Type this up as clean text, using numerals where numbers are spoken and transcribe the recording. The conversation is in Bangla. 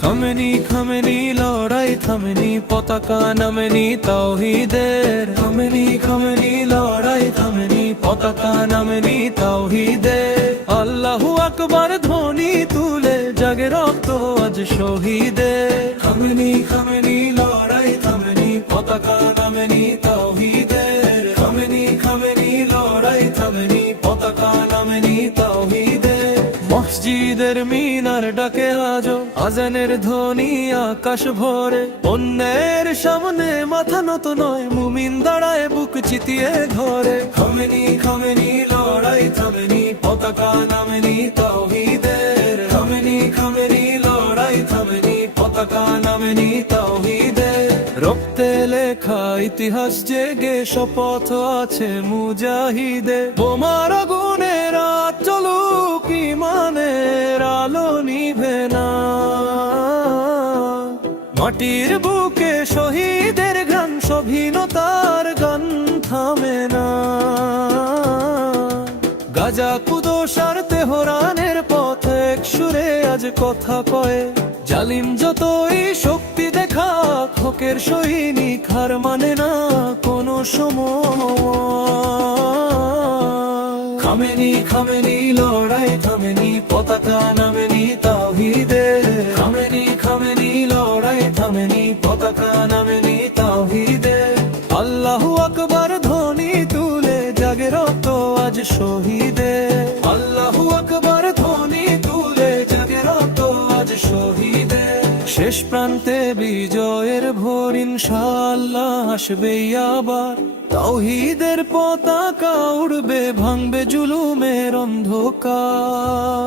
খামেনি খামেনি লড়াই থামেনি, পতাকা নামেনি তাওহীদের। খামেনি খামেনি লড়াই থামেনি, পতাকা নামেনি তাওহীদের। আল্লাহু আকবার ধ্বনি তুলে জাগে রক্ত আজ শহীদের। খামেনি খামেনি লড়াই থামেনি, পতাকা নামেনি তাওহীদের। খামেনি খামেনি লড়াই থামেনি, পতাকা নামেনি তাওহীদের। মসজিদের মিনার ডাকে আজো আজানের ধ্বনি আকাশ ভরে। অন্যের সামনে মাথা নত নয়, মুমিন দাঁড়ায় বুক চিতিয়ে ঘরে। খামেনি খামেনি লড়াই থামেনি, পতাকা নামেনি তাওহীদের। খামেনি খামেনি লড়াই থামেনি, পতাকা নামেনি তাওহীদের। রক্তে লেখা ইতিহাস জেগে শপথ আছে মুজাহিদে। বোমার আগুনে রাত চলুক, ইমানের আলো নিভে না। মাটির বুকে শহীদের গান, স্বাধীনতার গান থামে না। গাজা কুদস আর তেহরানের পথে এক সুরে আজ কথা কয়। জালিম যতই শক্তি দেখাক, হকের সৈনিক হার মানে না কোনো সময়। খামেনি খামেনি লড়াই থামেনি, পতাকা নামেনি তাওহীদের। খামেনি খামেনি লড়াই থামেনি, পতাকা নামেনি তাওহীদের। আল্লাহু আকবার ধ্বনি তুলে জাগে রক্ত আজ শহীদের। আল্লাহু আকবার ধ্বনি তুলে জাগে রক্ত আজ শহীদের। শেষ প্রান্তে বিজয়ের ভোর ইনশাআল্লাহ আসবে আবার। তাওহীদের পতাকা উড়বে, ভাঙবে জুলুমের অন্ধকার।